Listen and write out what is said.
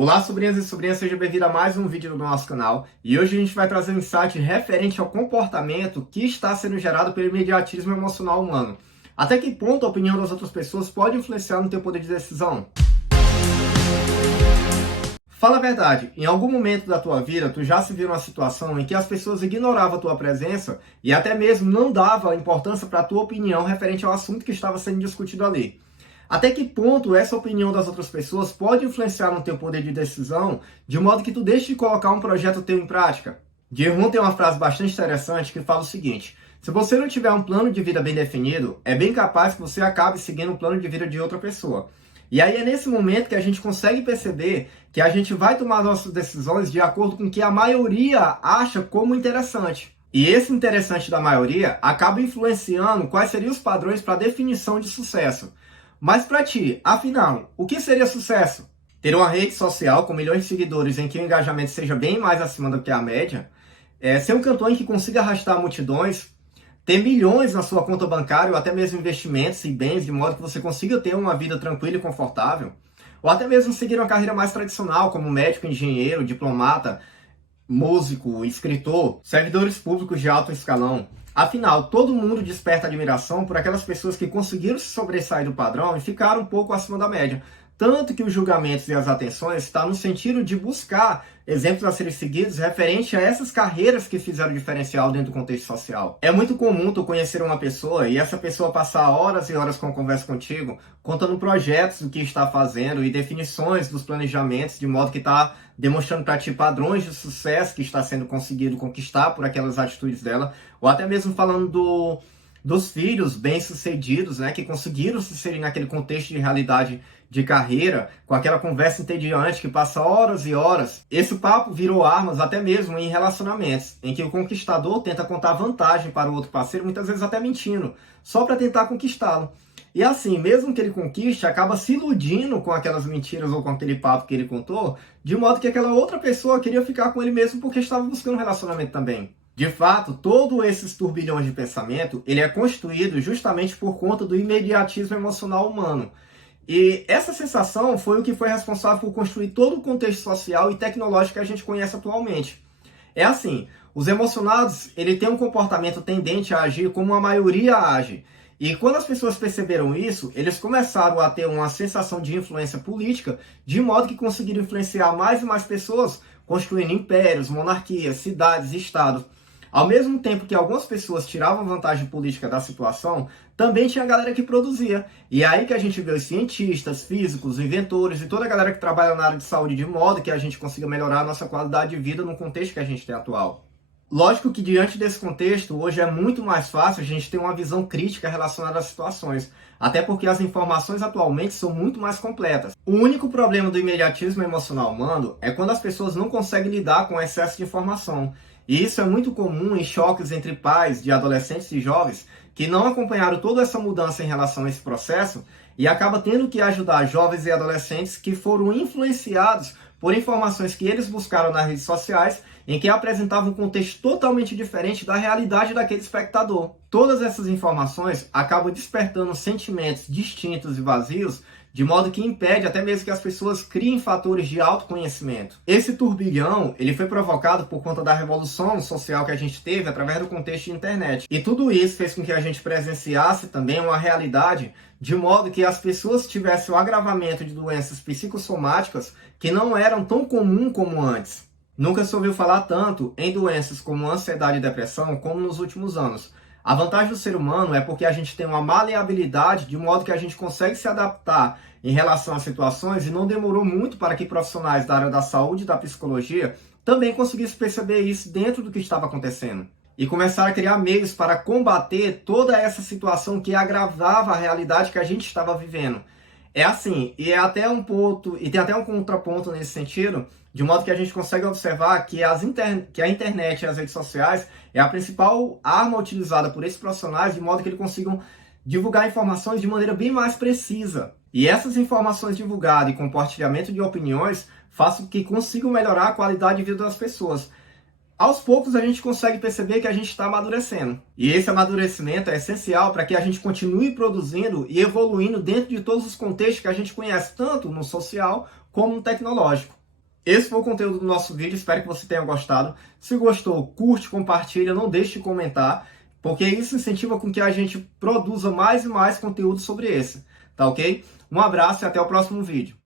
Olá, sobrinhas e sobrinhas, seja bem-vindo a mais um vídeo do nosso canal. E hoje a gente vai trazer um insight referente ao comportamento que está sendo gerado pelo imediatismo emocional humano. Até que ponto a opinião das outras pessoas pode influenciar no teu poder de decisão? Fala a verdade, em algum momento da tua vida, tu já se viu numa situação em que as pessoas ignoravam a tua presença e até mesmo não davam importância para a tua opinião referente ao assunto que estava sendo discutido ali. Até que ponto essa opinião das outras pessoas pode influenciar no teu poder de decisão, de modo que tu deixe de colocar um projeto teu em prática? Jung tem uma frase bastante interessante que fala o seguinte: se você não tiver um plano de vida bem definido, é bem capaz que você acabe seguindo o plano de vida de outra pessoa. E aí é nesse momento que a gente consegue perceber que a gente vai tomar nossas decisões de acordo com o que a maioria acha como interessante. E esse interessante da maioria acaba influenciando quais seriam os padrões para a definição de sucesso. Mas para ti, afinal, o que seria sucesso? Ter uma rede social com milhões de seguidores em que o engajamento seja bem mais acima do que a média? Ser um cantor em que consiga arrastar multidões? Ter milhões na sua conta bancária ou até mesmo investimentos e bens de modo que você consiga ter uma vida tranquila e confortável? Ou até mesmo seguir uma carreira mais tradicional como médico, engenheiro, diplomata, músico, escritor, servidores públicos de alto escalão? Afinal, todo mundo desperta admiração por aquelas pessoas que conseguiram se sobressair do padrão e ficaram um pouco acima da média. Tanto que os julgamentos e as atenções estão no sentido de buscar exemplos a serem seguidos referente a essas carreiras que fizeram diferencial dentro do contexto social. É muito comum tu conhecer uma pessoa e essa pessoa passar horas e horas com conversa contigo, contando projetos do que está fazendo e definições dos planejamentos, de modo que está demonstrando para ti padrões de sucesso que está sendo conseguido conquistar por aquelas atitudes dela, ou até mesmo falando dos filhos bem-sucedidos, né, que conseguiram se inserir naquele contexto de realidade de carreira, com aquela conversa entediante que passa horas e horas. Esse papo virou armas até mesmo em relacionamentos, em que o conquistador tenta contar vantagem para o outro parceiro, muitas vezes até mentindo, só para tentar conquistá-lo. E assim, mesmo que ele conquiste, acaba se iludindo com aquelas mentiras ou com aquele papo que ele contou, de modo que aquela outra pessoa queria ficar com ele mesmo porque estava buscando um relacionamento também. De fato, todos esses turbilhões de pensamento, ele é constituído justamente por conta do imediatismo emocional humano. E essa sensação foi o que foi responsável por construir todo o contexto social e tecnológico que a gente conhece atualmente. É assim, os emocionados, ele tem um comportamento tendente a agir como a maioria age. E quando as pessoas perceberam isso, eles começaram a ter uma sensação de influência política, de modo que conseguiram influenciar mais e mais pessoas, construindo impérios, monarquias, cidades, estados. Ao mesmo tempo que algumas pessoas tiravam vantagem política da situação, também tinha a galera que produzia. E é aí que a gente vê os cientistas, físicos, inventores e toda a galera que trabalha na área de saúde, de modo que a gente consiga melhorar a nossa qualidade de vida no contexto que a gente tem atual. Lógico que diante desse contexto, hoje é muito mais fácil a gente ter uma visão crítica relacionada às situações, até porque as informações atualmente são muito mais completas. O único problema do imediatismo emocional humano é quando as pessoas não conseguem lidar com o excesso de informação. E isso é muito comum em choques entre pais de adolescentes e jovens que não acompanharam toda essa mudança em relação a esse processo e acaba tendo que ajudar jovens e adolescentes que foram influenciados por informações que eles buscaram nas redes sociais em que apresentavam um contexto totalmente diferente da realidade daquele espectador. Todas essas informações acabam despertando sentimentos distintos e vazios, de modo que impede até mesmo que as pessoas criem fatores de autoconhecimento. Esse turbilhão, ele foi provocado por conta da revolução social que a gente teve através do contexto de internet. E tudo isso fez com que a gente presenciasse também uma realidade de modo que as pessoas tivessem o agravamento de doenças psicossomáticas que não eram tão comum como antes. Nunca se ouviu falar tanto em doenças como ansiedade e depressão como nos últimos anos. A vantagem do ser humano é porque a gente tem uma maleabilidade de modo que a gente consegue se adaptar em relação às situações e não demorou muito para que profissionais da área da saúde e da psicologia também conseguissem perceber isso dentro do que estava acontecendo. E começaram a criar meios para combater toda essa situação que agravava a realidade que a gente estava vivendo. É assim, e é até um ponto, e tem até um contraponto nesse sentido, de modo que a gente consegue observar que que a internet e as redes sociais é a principal arma utilizada por esses profissionais, de modo que eles consigam divulgar informações de maneira bem mais precisa. E essas informações divulgadas e compartilhamento de opiniões façam que consigam melhorar a qualidade de vida das pessoas. Aos poucos a gente consegue perceber que a gente está amadurecendo. E esse amadurecimento é essencial para que a gente continue produzindo e evoluindo dentro de todos os contextos que a gente conhece, tanto no social como no tecnológico. Esse foi o conteúdo do nosso vídeo, espero que você tenha gostado. Se gostou, curte, compartilha, não deixe de comentar, porque isso incentiva com que a gente produza mais e mais conteúdo sobre esse, tá ok? Um abraço e até o próximo vídeo.